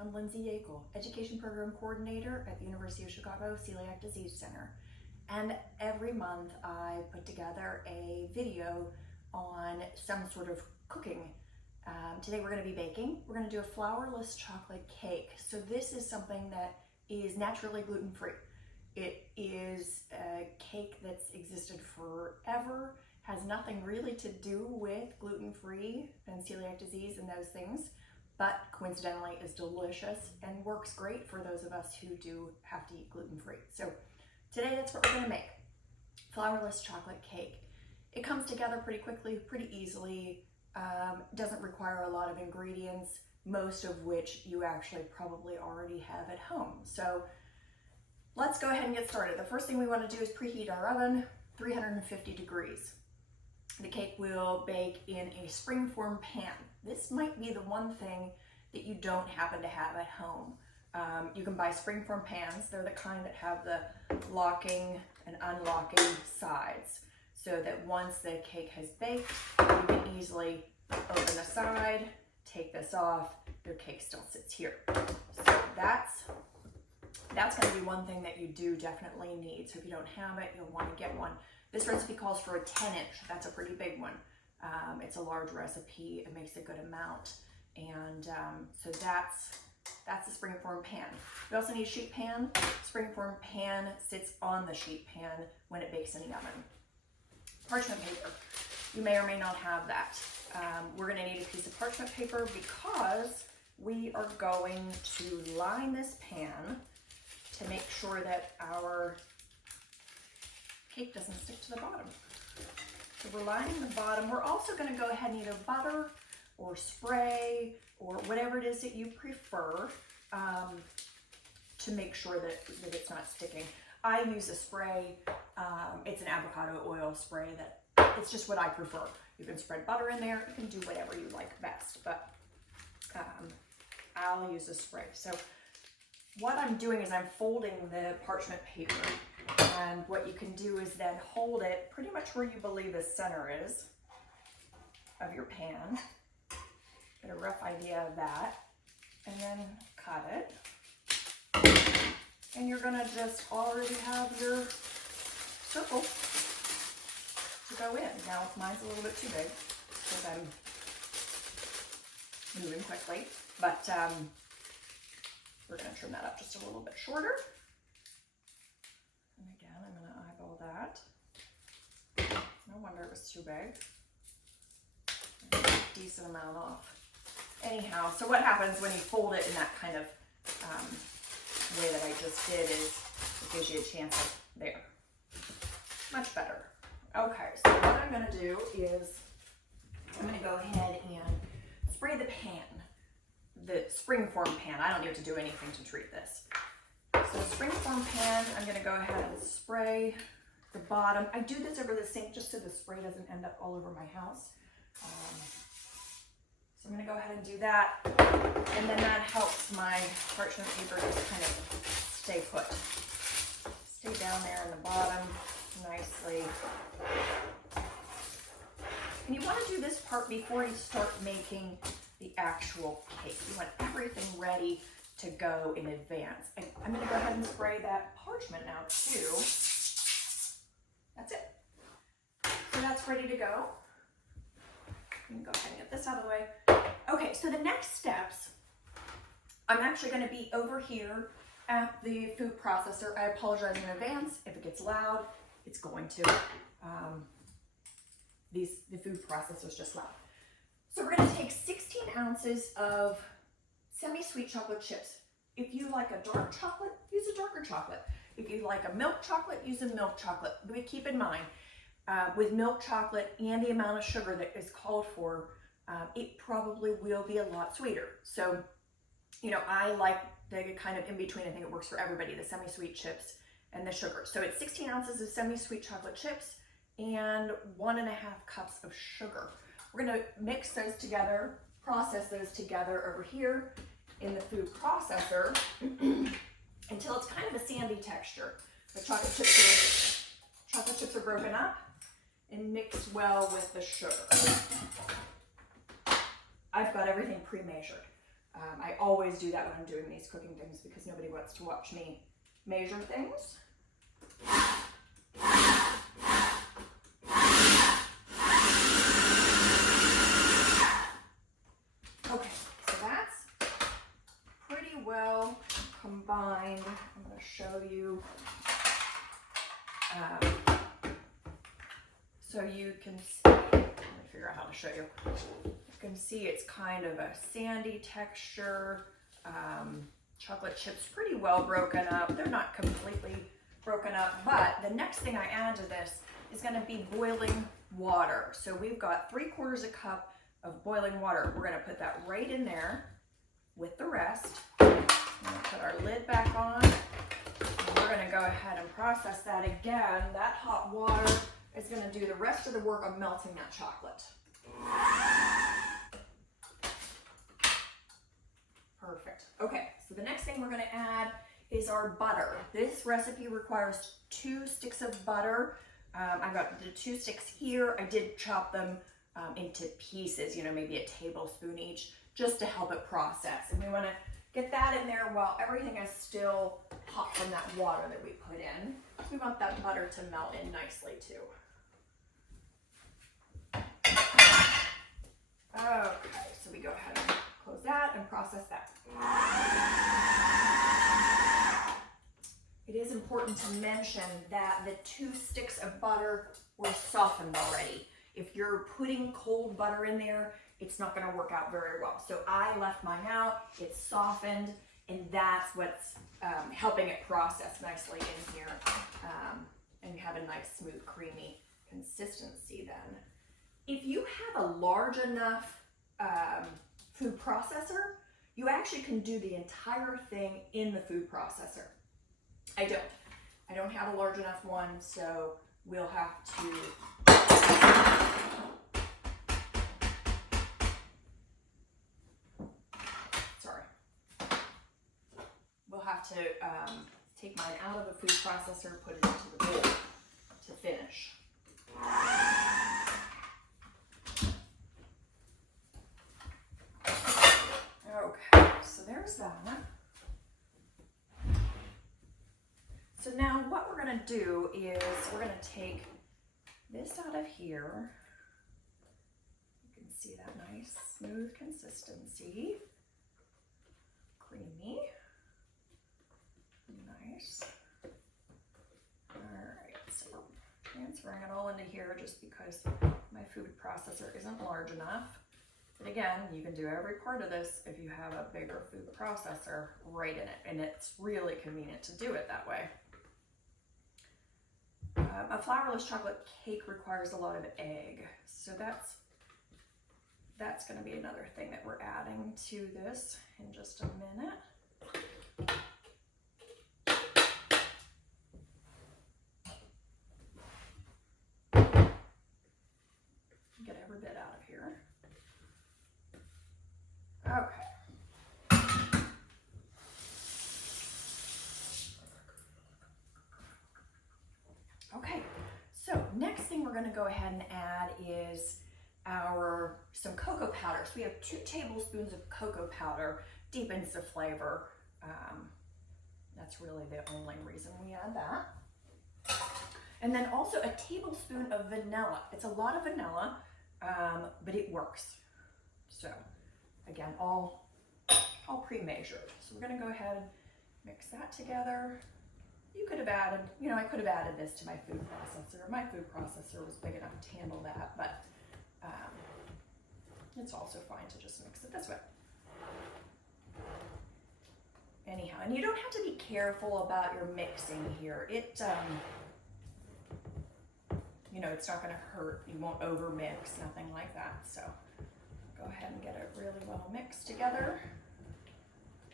I'm Lindsay Yackel, Education Program Coordinator at the University of Chicago Celiac Disease Center. And every month I put together a video on some sort of cooking. Today we're going to be baking. We're going to do a flourless chocolate cake. So this is something that is naturally gluten-free. It is a cake that's existed forever, has nothing really to do with gluten-free and celiac disease and those things, but coincidentally is delicious and works great for those of us who do have to eat gluten-free. So today that's what we're going to make, flourless chocolate cake. It comes together pretty quickly, pretty easily, doesn't require a lot of ingredients, most of which you actually probably already have at home. So let's go ahead and get started. The first thing we want to do is preheat our oven, 350 degrees. The cake will bake in a springform pan. This might be the one thing that you don't happen to have at home. You can buy springform pans. They're the kind that have the locking and unlocking sides, so that once the cake has baked, you can easily open the side, take this off, your cake still sits here. So that's going to be one thing that you do definitely need. So if you don't have it, you'll want to get one. This recipe calls for a 10-inch. That's a pretty big one. It's a large recipe. It makes a good amount. And so that's the springform pan. We also need a sheet pan. Springform pan sits on the sheet pan when it bakes in the oven. Parchment paper. You may or may not have that. We're going to need a piece of parchment paper because we are going to line this pan to make sure that our cake doesn't stick to the bottom. So we're lining the bottom. We're also going to go ahead and either butter or spray or whatever it is that you prefer to make sure that it's not sticking. I use a spray. It's an avocado oil spray that it's just what I prefer. You can spread butter in there. You can do whatever you like best, but I'll use a spray. So what I'm doing is I'm folding the parchment paper, and what you can do is then hold it pretty much where you believe the center is of your pan. Get a rough idea of that, and then cut it. And you're gonna just already have your circle to go in. Now mine's a little bit too big because I'm moving quickly, but we're going to trim that up just a little bit shorter. And again, I'm going to eyeball that. No wonder it was too big. A decent amount off. Anyhow, so what happens when you fold it in that kind of way that I just did is it gives you a chance of there. Much better. Okay, so what I'm going to do is I'm going to go ahead and spray the pan. The springform pan. I don't need to do anything to treat this. So springform pan, I'm going to go ahead and spray the bottom. I do this over the sink just so the spray doesn't end up all over my house. So I'm going to go ahead and do that, and then that helps my parchment paper just kind of stay put. Stay down there in the bottom nicely. And you want to do this part before you start making the actual cake. You want everything ready to go in advance. I'm going to go ahead and spray that parchment now too. That's it. So that's ready to go. I'm going to go ahead and get this out of the way. Okay, so the next steps, I'm actually going to be over here at the food processor. I apologize in advance if it gets loud. It's going to. The food processor is just loud. So we're going to take 16 ounces of semi-sweet chocolate chips. If you like a dark chocolate, use a darker chocolate. If you like a milk chocolate, use a milk chocolate. But keep in mind, with milk chocolate and the amount of sugar that is called for, it probably will be a lot sweeter. So, you know, I like the kind of in between. I think it works for everybody, the semi-sweet chips and the sugar. So it's 16 ounces of semi-sweet chocolate chips and 1.5 cups of sugar. We're going to mix those together, process those together over here in the food processor until it's kind of a sandy texture. The chocolate chips are broken up and mixed well with the sugar. I've got everything pre-measured. I always do that when I'm doing these cooking things because nobody wants to watch me measure things. Okay, so that's pretty well combined. I'm going to show you. So you can see, let me figure out how to show you. You can see it's kind of a sandy texture. Chocolate chips pretty well broken up. They're not completely broken up, but the next thing I add to this is going to be boiling water. So we've got 3/4 cup of boiling water. We're going to put that right in there with the rest. We're going to put our lid back on. And we're going to go ahead and process that again. That hot water is going to do the rest of the work of melting that chocolate. Perfect. Okay, so the next thing we're going to add is our butter. This recipe requires 2 sticks of butter. I've got the 2 sticks here. I did chop them into pieces, you know, maybe a tablespoon each, just to help it process. And we want to get that in there while everything is still hot from that water that we put in. We want that butter to melt in nicely too. Okay, so we go ahead and close that and process that. It is important to mention that the 2 sticks of butter were softened already. If you're putting cold butter in there, it's not going to work out very well. So I left mine out, it's softened, and that's what's helping it process nicely in here. And you have a nice, smooth, creamy consistency then. If you have a large enough food processor, you actually can do the entire thing in the food processor. I don't have a large enough one, so we'll have to take mine out of the food processor, put it into the bowl to finish. Okay, so there's that. So now what we're going to do is we're going to take this out of here. You can see that nice smooth consistency. Creamy. Nice. Alright, so we're transferring it all into here just because my food processor isn't large enough. But again, you can do every part of this if you have a bigger food processor right in it, and it's really convenient to do it that way. A flourless chocolate cake requires a lot of egg, so that's going to be another thing that we're adding to this in just a minute. Get every bit out of here. Okay. Okay, so next thing we're going to go ahead and add is some cocoa powder. So we have 2 tablespoons of cocoa powder, deepens the flavor. That's really the only reason we add that. And then also a tablespoon of vanilla. It's a lot of vanilla, but it works. So again, all pre-measured. So we're going to go ahead and mix that together. You could have added, I could have added this to my food processor. My food processor was big enough to handle that, but it's also fine to just mix it this way. Anyhow, and you don't have to be careful about your mixing here. It's not going to hurt. You won't over mix, nothing like that. So go ahead and get it really well mixed together.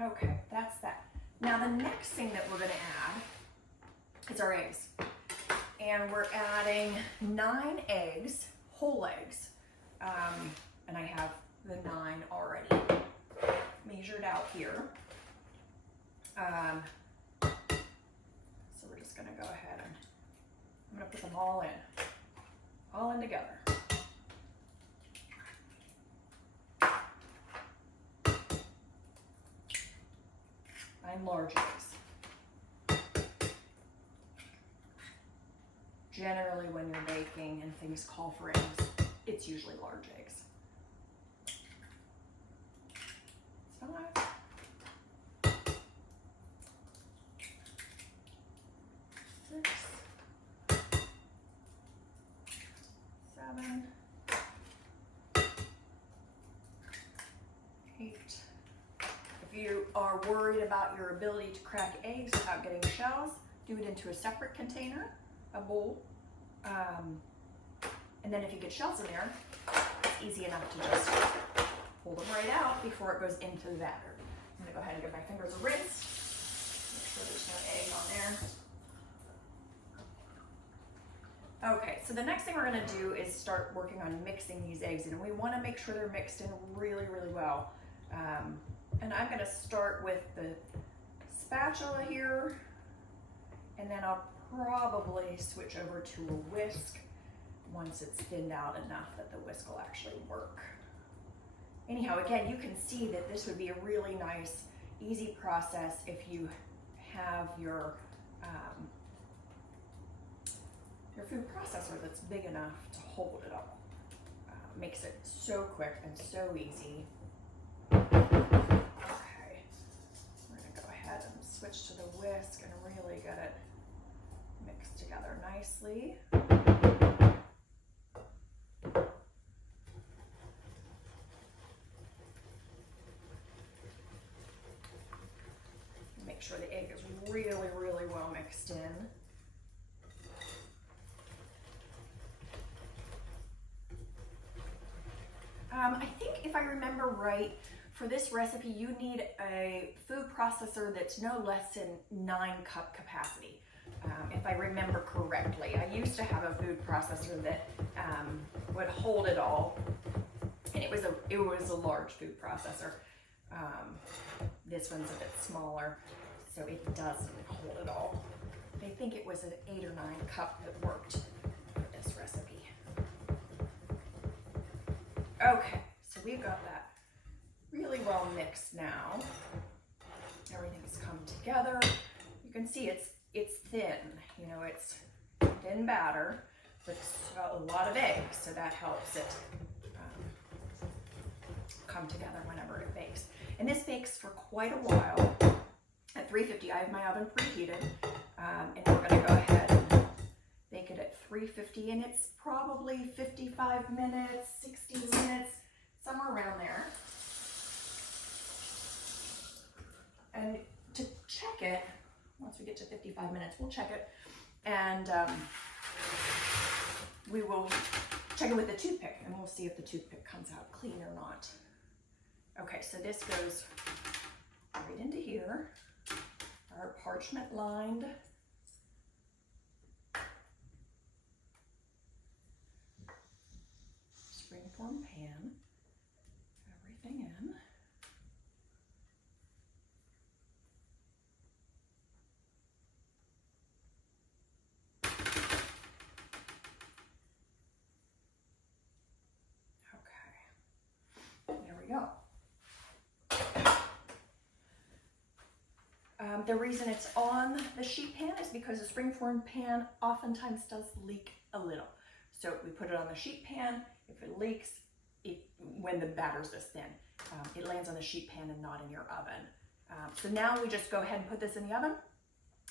Okay, that's that. Now the next thing that we're going to add is our eggs. And we're adding 9 eggs, whole eggs. And I have the 9 already measured out here. So we're just going to go ahead and I'm going to put them all in together. I'm large eggs. Generally, when you're baking and things call for eggs, it's usually large eggs. 5, 6, 7, 8. If you are worried about your ability to crack eggs without getting shells, do it into a separate container, a bowl. And then if you get shells in there, it's easy enough to just pull them right out before it goes into the batter. I'm gonna go ahead and give my fingers a rinse. Make sure there's no egg on there. Okay, so the next thing we're gonna do is start working on mixing these eggs in, and we wanna make sure they're mixed in really, really well. And I'm gonna start with the spatula here, and then I'll probably switch over to a whisk once it's thinned out enough that the whisk will actually work. Anyhow, again, you can see that this would be a really nice, easy process if you have your food processor that's big enough to hold it all. Makes it so quick and so easy. Okay, we're gonna go ahead and switch to the whisk and really get it mixed together nicely. Make sure the egg is really, really well mixed in. I think if I remember right, for this recipe, you need a food processor that's no less than 9-cup capacity. If I remember correctly. I used to have a food processor that would hold it all, and it was a large food processor. This one's a bit smaller, so it doesn't hold it all. I think it was an 8 or 9 cup that worked for this recipe. Okay, so we've got that really well mixed now. Everything's come together. You can see it's thin, you know, it's thin batter, but a lot of eggs, so that helps it come together whenever it bakes. And this bakes for quite a while. At 350, I have my oven preheated, and we're gonna go ahead and bake it at 350, and it's probably 55 minutes, 60 minutes, somewhere around there. And to check it, once we get to 55 minutes, we'll check it, and we will check it with the toothpick, and we'll see if the toothpick comes out clean or not. Okay, so this goes right into here, our parchment lined springform pan. Everything in. Okay, there we go. The reason it's on the sheet pan is because the springform pan oftentimes does leak a little. So we put it on the sheet pan. If it leaks, when the batter's this thin, it lands on the sheet pan and not in your oven. So now we just go ahead and put this in the oven,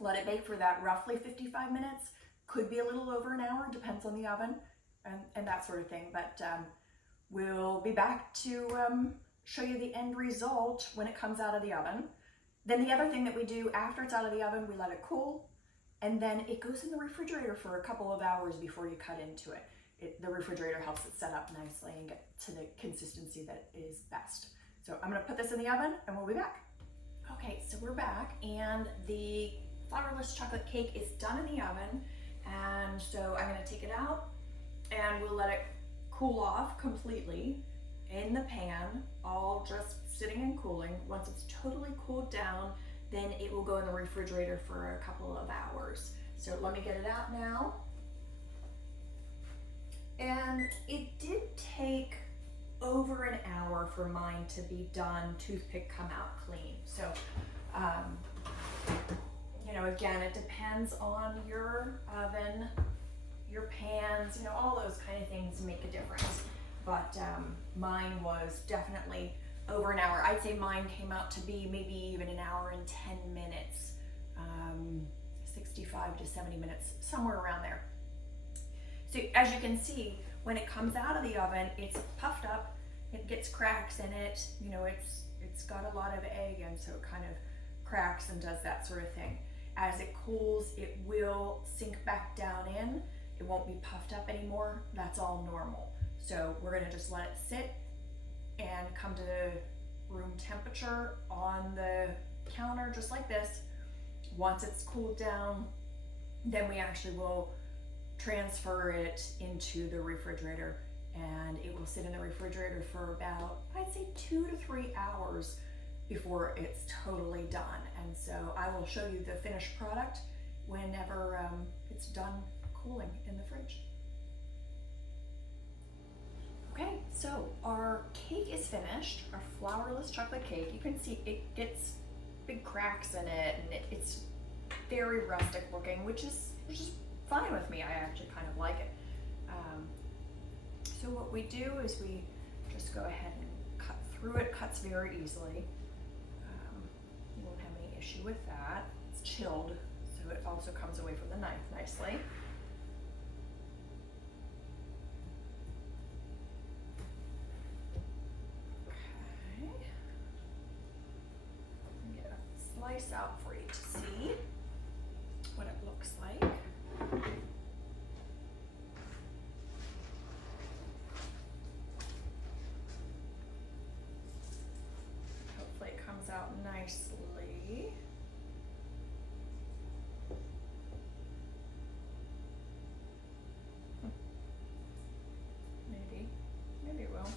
let it bake for that roughly 55 minutes. Could be a little over an hour, depends on the oven and that sort of thing. But we'll be back to show you the end result when it comes out of the oven. Then the other thing that we do after it's out of the oven, we let it cool, and then it goes in the refrigerator for a couple of hours before you cut into it. The refrigerator helps it set up nicely and get to the consistency that is best. So I'm gonna put this in the oven and we'll be back. Okay, so we're back, and the Flourless chocolate cake is done in the oven, and so I'm gonna take it out and we'll let it cool off completely in the pan, all just sitting and cooling. Once it's totally cooled down, then it will go in the refrigerator for a couple of hours. So let me get it out now. And it did take over an hour for mine to be done, toothpick come out clean. So You know, again, it depends on your oven, your pans, you know, all those kind of things make a difference. But mine was definitely over an hour. I'd say mine came out to be maybe even an hour and 10 minutes, 65 to 70 minutes, somewhere around there. So as you can see, when it comes out of the oven, it's puffed up, it gets cracks in it, you know, it's got a lot of egg, and so it kind of cracks and does that sort of thing. As it cools, it will sink back down in. It won't be puffed up anymore. That's all normal. So we're gonna just let it sit and come to room temperature on the counter, just like this. Once it's cooled down, then we actually will transfer it into the refrigerator, and it will sit in the refrigerator for about, I'd say 2 to 3 hours before it's totally done. And so I will show you the finished product whenever it's done cooling in the fridge. Okay, so our cake is finished, our flourless chocolate cake. You can see it gets big cracks in it, and it's very rustic looking, which is fine with me. I actually kind of like it. So what we do is we just go ahead and cut through it. Cuts very easily. You won't have any issue with that. It's chilled, so it also comes away from the knife nicely. Okay. Get a slice out for you to see what it looks like. Hopefully it comes out nicely. Maybe it will.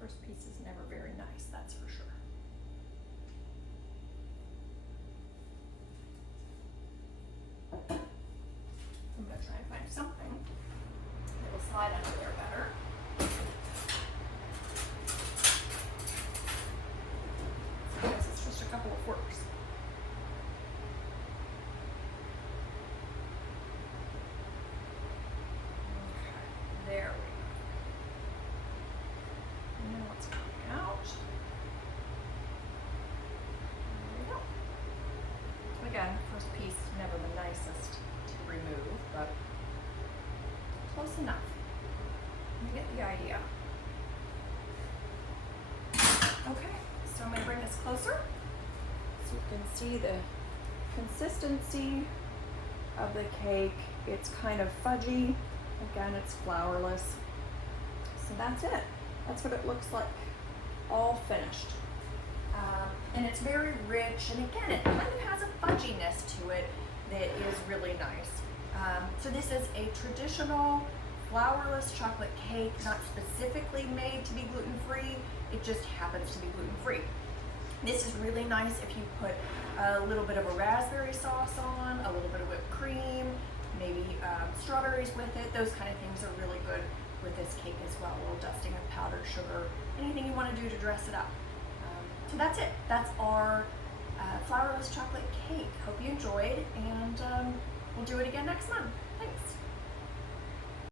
First piece is never very nice, that's for sure. I'm gonna try and find something that will slide under there better. Because it's just a couple of forks. Okay, there we go. What's coming out. There we go. Again, first piece, never the nicest to remove, but close enough. You get the idea. Okay, so I'm going to bring this closer so you can see the consistency of the cake. It's kind of fudgy. Again, it's flourless. So that's it. That's what it looks like, all finished. And it's very rich, and again, it kind of has a fudginess to it that is really nice. So this is a traditional flourless chocolate cake, not specifically made to be gluten-free, it just happens to be gluten-free. This is really nice if you put a little bit of a raspberry sauce on, a little bit of whipped cream, maybe strawberries with it. Those kind of things are really good with this cake as well. A little dusting of powdered sugar, anything you want to do to dress it up. So that's it. That's our flourless chocolate cake. Hope you enjoyed, and we'll do it again next month.